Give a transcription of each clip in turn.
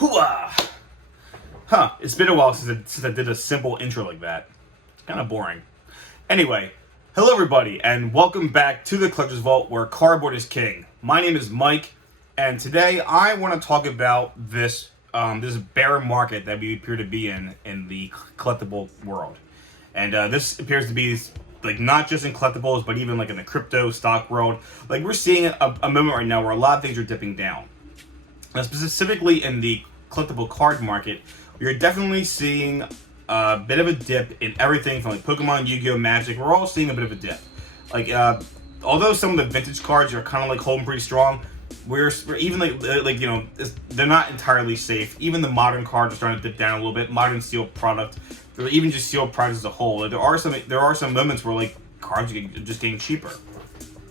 Hooah! Huh, it's been a while since I did a simple intro like that. Kind of boring. Anyway, hello everybody, and welcome back to the Collector's Vault, where cardboard is king. My name is Mike, and today I want to talk about this bear market that we appear to be in the collectible world. And this appears to be like not just in collectibles, but even like in the crypto stock world. Like we're seeing a moment right now where a lot of things are dipping down. Now, specifically in the collectible card market, you're definitely seeing a bit of a dip in everything from like Pokemon, Yu-Gi-Oh, Magic. We're all seeing a bit of a dip. Like, although some of the vintage cards are kind of like holding pretty strong, we're even like you know, they're not entirely safe. Even the modern cards are starting to dip down a little bit. Modern sealed product, or even just sealed products as a whole. Like, there are some moments where like cards are just getting cheaper,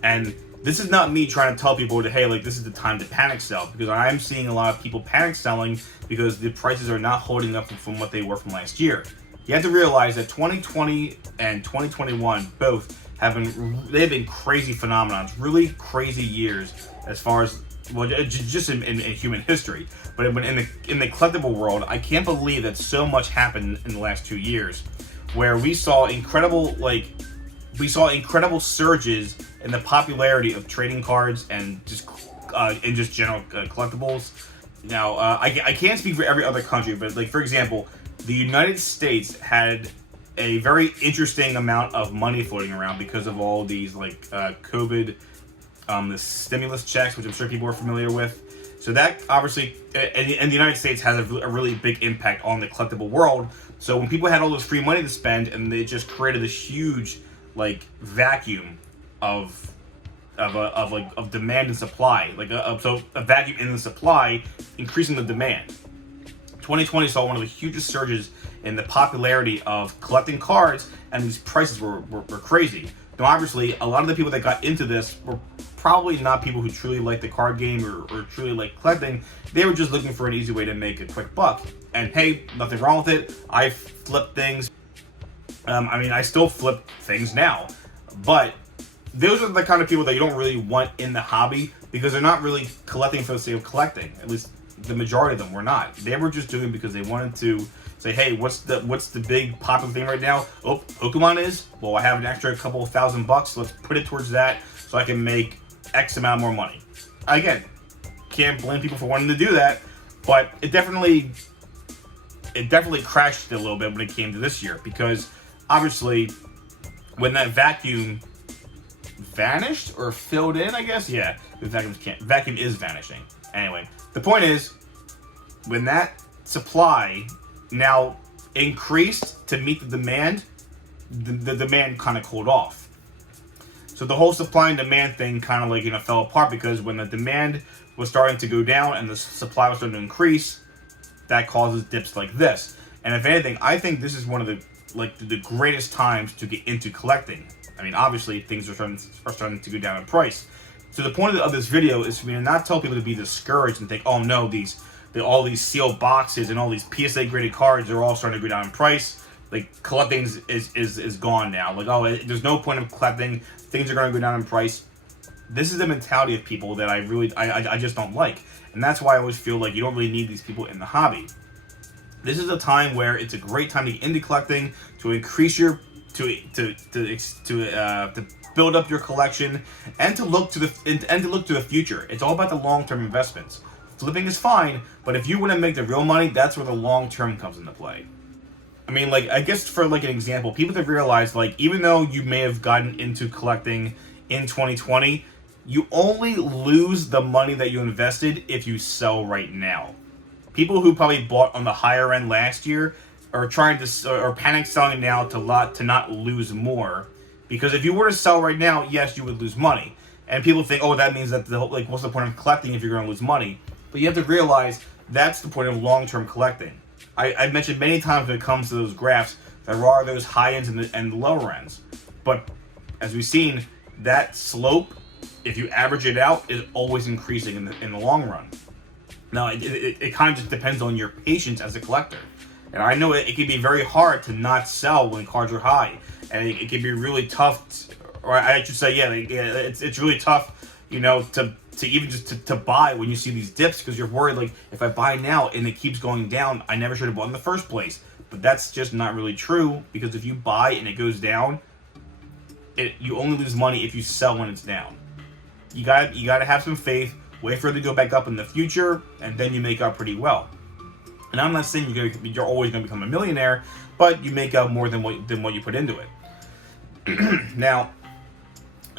and this is not me trying to tell people that, hey, like, this is the time to panic sell, because I'm seeing a lot of people panic selling because the prices are not holding up from what they were from last year. You have to realize that 2020 and 2021 both have been crazy phenomenons, really crazy years as far as, well, just in human history. But in the collectible world, I can't believe that so much happened in the last 2 years, where we saw incredible surges in the popularity of trading cards and just general collectibles. Now, I can't speak for every other country, but like, for example, the United States had a very interesting amount of money floating around because of all these like COVID, the stimulus checks, which I'm sure people are familiar with. So that obviously, and the United States has a really big impact on the collectible world. So when people had all this free money to spend, and they just created this huge like vacuum of demand and supply, so a vacuum in the supply increasing the demand. 2020 saw one of the hugest surges in the popularity of collecting cards, and these prices were crazy. Now, obviously, a lot of the people that got into this were probably not people who truly like the card game or truly like collecting. They were just looking for an easy way to make a quick buck. And hey, nothing wrong with it. I flip things. I still flip things now, but those are the kind of people that you don't really want in the hobby, because they're not really collecting for the sake of collecting. At least the majority of them were not. They were just doing it because they wanted to say, hey, what's the big popular thing right now? Oh, Pokemon is? Well, I have an extra couple of $1,000. Let's put it towards that so I can make X amount more money. Again, can't blame people for wanting to do that, but it definitely crashed a little bit when it came to this year, because obviously when that vacuum vanished or filled in, I guess, yeah, the vacuum is vanishing. Anyway, the point is, when that supply now increased to meet the demand, the demand kind of cooled off. So the whole supply and demand thing kind of like, you know, fell apart, because when the demand was starting to go down and the supply was starting to increase, that causes dips like this. And if anything, I think this is one of the greatest times to get into collecting. I mean, obviously things are starting to go down in price. So the point of this video is for me to not tell people to be discouraged and think, oh no, all these sealed boxes and all these PSA graded cards are all starting to go down in price. Like, collecting is gone now. Like, oh, there's no point of collecting. Things are going to go down in price. This is the mentality of people that I just don't like. And that's why I always feel like you don't really need these people in the hobby. This is a time where it's a great time to get into collecting, to increase your, to build up your collection, and to look to the future. It's all about the long-term investments. Flipping is fine, but if you want to make the real money, that's where the long-term comes into play. I mean, like, I guess for like an example, people have realized, like, even though you may have gotten into collecting in 2020, you only lose the money that you invested if you sell right now. People who probably bought on the higher end last year are panic selling now to not lose more, because if you were to sell right now, yes, you would lose money. And people think, oh, that means that what's the point of collecting if you're going to lose money? But you have to realize that's the point of long-term collecting. I've mentioned many times when it comes to those graphs, there are those high ends and the lower ends. But as we've seen, that slope, if you average it out, is always increasing in the long run. Now, it kind of just depends on your patience as a collector. And I know it can be very hard to not sell when cards are high. And it can be really tough, or I should say, it's really tough, you know, to to even just to buy when you see these dips, because you're worried, like, if I buy now and it keeps going down, I never should have bought in the first place. But that's just not really true, because if you buy and it goes down, you only lose money if you sell when it's down. You gotta have some faith, wait for it to go back up in the future, and then you make out pretty well. And I'm not saying you're always gonna become a millionaire, but you make out more than what you put into it. Now,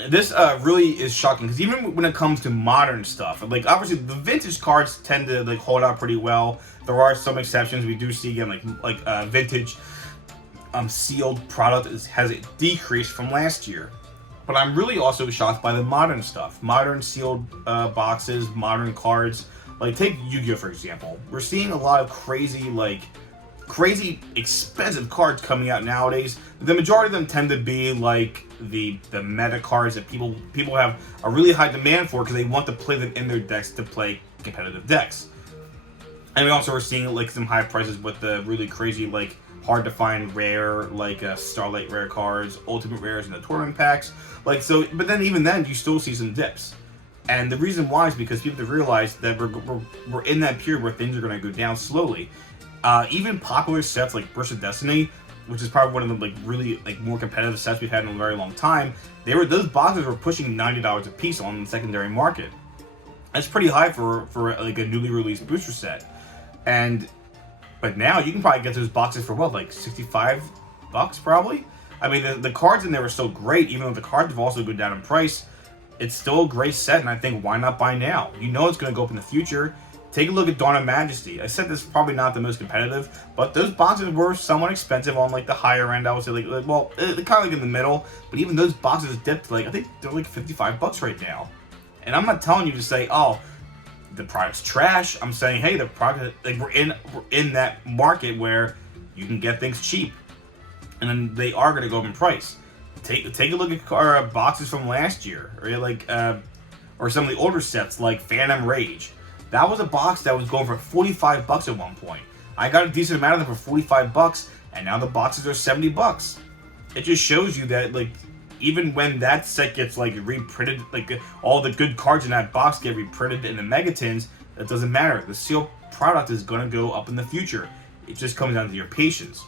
this really is shocking, because even when it comes to modern stuff, like, obviously the vintage cards tend to, like, hold out pretty well. There are some exceptions. We do see, again, like vintage sealed product has decreased from last year. But I'm really also shocked by the modern stuff. Modern sealed boxes, modern cards. Like, take Yu-Gi-Oh! For example. We're seeing a lot of crazy expensive cards coming out nowadays. The majority of them tend to be like the meta cards that people have a really high demand for, because they want to play them in their decks to play competitive decks. And we also are seeing, like, some high prices with the really crazy, like, hard to find rare, like, Starlight rare cards, ultimate rares, and the tournament packs. Like, so, but then even then, you still see some dips. And the reason why is because people have realized that we're in that period where things are going to go down slowly. Even popular sets like Burst of Destiny, which is probably one of the, like, really, like, more competitive sets we've had in a very long time, those boxes were pushing $90 a piece on the secondary market. That's pretty high for like a newly released booster set. But now you can probably get those boxes for what, like $65 probably? I mean, the cards in there are still great, even though the cards have also gone down in price. It's still a great set, and I think, why not buy now? You know it's going to go up in the future. Take a look at Dawn of Majesty. I said this is probably not the most competitive, but those boxes were somewhat expensive on, like, the higher end. I would say, well, kind of like in the middle, but even those boxes dipped, like, I think they're like $55 right now. And I'm not telling you to say, oh, the product's trash. I'm saying, hey, the product, like, we're in that market where you can get things cheap, and then they are going to go up in price. Take a look at boxes from last year, or some of the older sets like Phantom Rage. That was a box that was going for $45 at one point. I got a decent amount of them for $45, and now the boxes are $70. It just shows you that, like, even when that set gets, like, reprinted, like, all the good cards in that box get reprinted in the Megatins, that doesn't matter. The sealed product is going to go up in the future. It just comes down to your patience.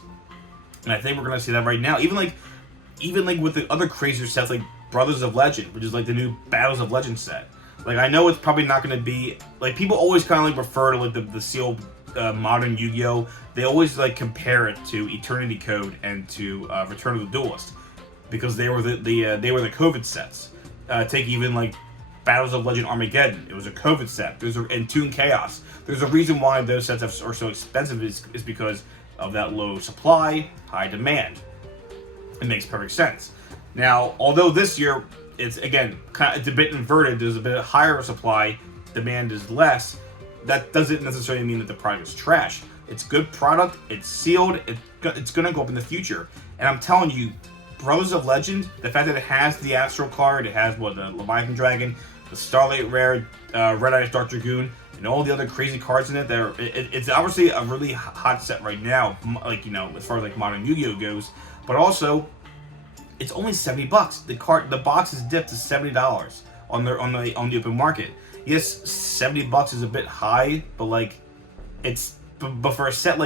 And I think we're going to see that right now. Even with the other crazier sets like Brothers of Legend, which is like the new Battles of Legend set. Like, I know it's probably not going to be, like, people always kind of, like, refer to, like, the sealed modern Yu-Gi-Oh! They always, like, compare it to Eternity Code and to Return of the Duelist, because they were the COVID sets. Take even, like, Battles of Legend Armageddon. It was a COVID set. And Toon Chaos. There's a reason why those sets are so expensive is because of that low supply, high demand. It makes perfect sense. Now, although this year it's, again, it's a bit inverted, there's a bit higher supply, demand is less, that doesn't necessarily mean that the product is trash. It's good product, it's sealed, it's going to go up in the future. And I'm telling you, Brothers of Legend, the fact that it has the Astral card, it has, the Leviathan Dragon, the Starlight Rare, Red Eyes Dark Dragoon, and all the other crazy cards in it, it's obviously a really hot set right now, like, as far as, like, modern Yu-Gi-Oh! Goes, but also, it's only $70. The box is dipped to $70 on the open market. Yes, $70 is a bit high, but, like, but for a set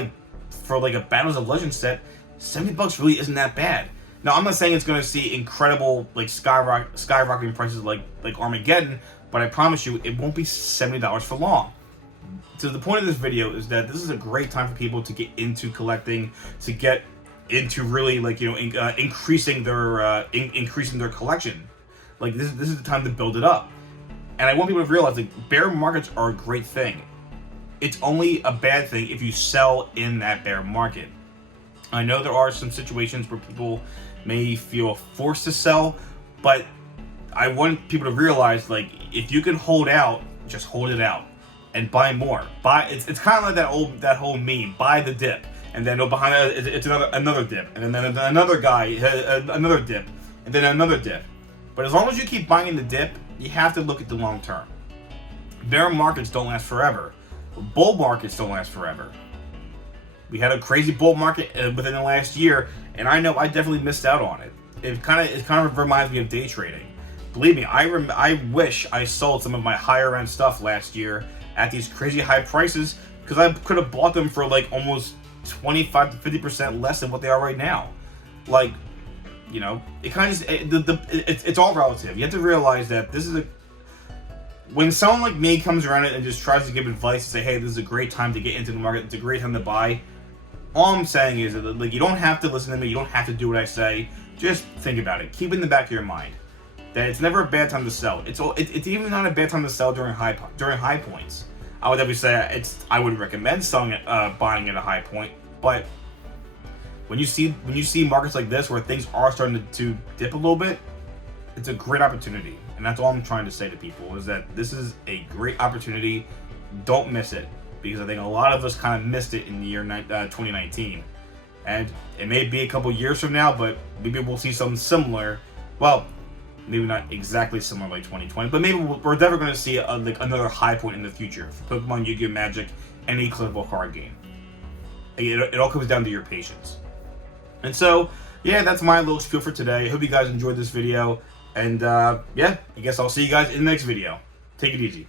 for a Battles of Legends set, $70 really isn't that bad. Now, I'm not saying it's going to see incredible, like, skyrocketing prices like Armageddon, but I promise you it won't be $70 for long. So the point of this video is that this is a great time for people to get into collecting, to get into really, like, increasing their collection. Like, this is the time to build it up. And I want people to realize, like, bear markets are a great thing. It's only a bad thing if you sell in that bear market. I know there are some situations where people may feel forced to sell, but I want people to realize, like, if you can hold out, just hold it out and buy more. It's kind of like that whole meme, buy the dip. And then behind that, it's another dip, and then another guy, another dip, and then another dip. But as long as you keep buying the dip, you have to look at the long term. Bear markets don't last forever. Bull markets don't last forever. We had a crazy bull market within the last year, and I know I definitely missed out on it. It kind of reminds me of day trading. believe me, I wish I sold some of my higher end stuff last year at these crazy high prices, because I could have bought them for like almost 25 to 50% less than what they are right now. Like, you know, it kind of it's all relative. You have to realize that this is a, when someone like me comes around it and just tries to give advice and say, hey, this is a great time to get into the market, it's a great time to buy. All I'm saying is that, like, you don't have to listen to me, you don't have to do what I say. Just think about it. Keep it in the back of your mind that it's never a bad time to sell. It's even not a bad time to sell during high points. I would definitely say I would recommend selling it, buying at a high point, but when you see markets like this where things are starting to dip a little bit, it's a great opportunity. And that's all I'm trying to say to people, is that this is a great opportunity. Don't miss it, because I think a lot of us kind of missed it in the year 2019. And it may be a couple years from now, but maybe we'll see something similar. Well, maybe not exactly similar like 2020, but maybe we're never going to see like another high point in the future for Pokemon, Yu-Gi-Oh! Magic, any collectible card game. It all comes down to your patience. And so, yeah, that's my little spiel for today. I hope you guys enjoyed this video. And yeah, I guess I'll see you guys in the next video. Take it easy.